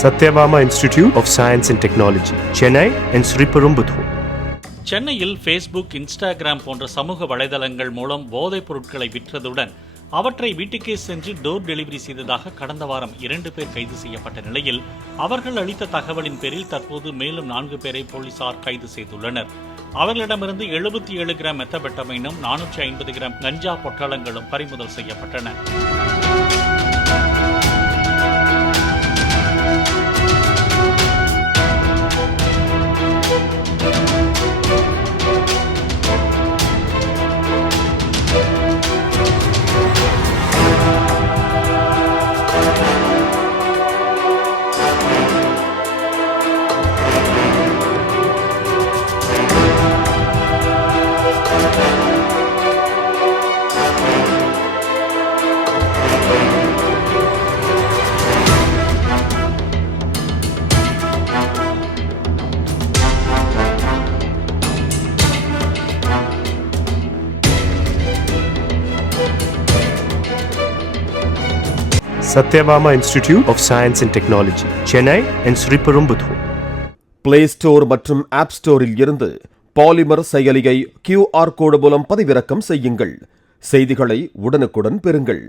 Satyabama Institute of Science and Technology, Chennai and Sriperumbudur. சென்னையில் Facebook, Instagram போன்ற சமூக வலைதளங்கள் மூலம் போதைப் பொருட்களை விற்றதுடன் அவற்றை வீட்டுக்கே சென்று டோர் டெலிவரி செய்ததாக கடந்த வாரம் 2 பேர் கைது செய்யப்பட்ட நிலையில் அவர்கள் அளித்த தகவலின் பேரில் தற்போது மேலும் 4 பேரை போலீசார் கைது செய்துள்ளனர். அவர்களிடமிருந்து 77 கிராம் மெத்தபெட்டமைனும் 450 கிராம் கஞ்சா பொட்டலங்களும் பறிமுதல் செய்யப்பட்டன. Satyabama Institute of Science and Technology, Chennai and Sriperumbudur. Play store மற்றும் ஆப் ஸ்டோரில் இருந்து பாலிமர் செயலியை QR கோடு மூலம் பதிவிறக்கம் செய்யுங்கள். செய்திகளை உடனுக்குடன் பெறுங்கள்.